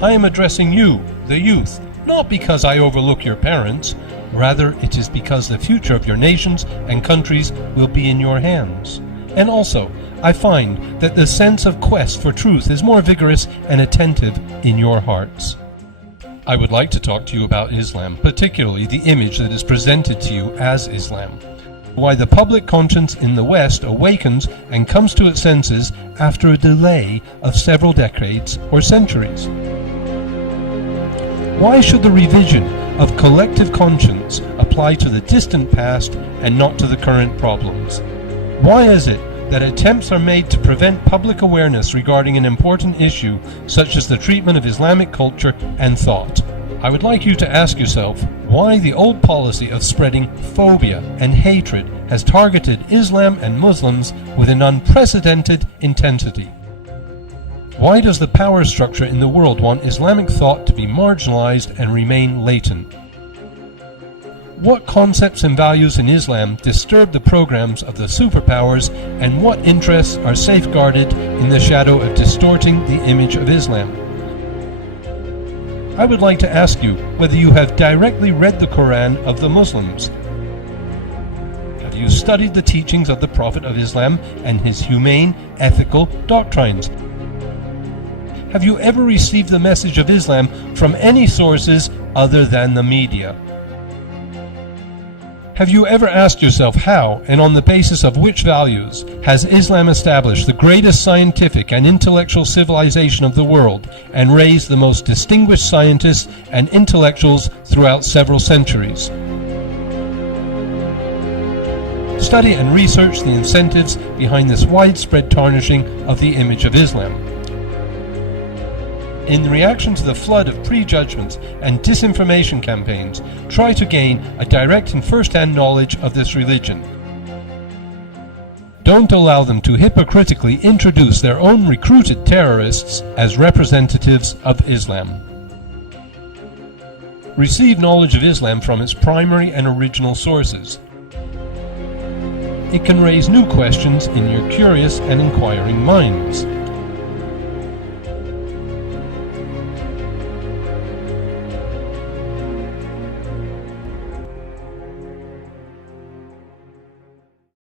I am addressing you, the youth, not because I overlook your parents. Rather, it is because the future of your nations and countries will be in your hands. And also, I find that the sense of quest for truth is more vigorous and attentive in your hearts. I would like to talk to you about Islam, particularly the image that is presented to you as Islam. Why the public conscience in the West awakens and comes to its senses after a delay of several decades or centuries. Why should the revision of collective conscience apply to the distant past and not to the current problems? Why is it that attempts are made to prevent public awareness regarding an important issue such as the treatment of Islamic culture and thought? I would like you to ask yourself why the old policy of spreading phobia and hatred has targeted Islam and Muslims with an unprecedented intensity. Why does the power structure in the world want Islamic thought to be marginalized and remain latent? What concepts and values in Islam disturb the programs of the superpowers, and what interests are safeguarded in the shadow of distorting the image of Islam? I would like to ask you whether you have directly read the Quran of the Muslims. Have you studied the teachings of the Prophet of Islam and his humane, ethical doctrines? Have you ever received the message of Islam from any sources other than the media? Have you ever asked yourself how, and on the basis of which values, has Islam established the greatest scientific and intellectual civilization of the world and raised the most distinguished scientists and intellectuals throughout several centuries? Study and research the incentives behind this widespread tarnishing of the image of Islam. In reaction to the flood of prejudgments and disinformation campaigns, try to gain a direct and first-hand knowledge of this religion. Don't allow them to hypocritically introduce their own recruited terrorists as representatives of Islam. Receive knowledge of Islam from its primary and original sources. It can raise new questions in your curious and inquiring minds.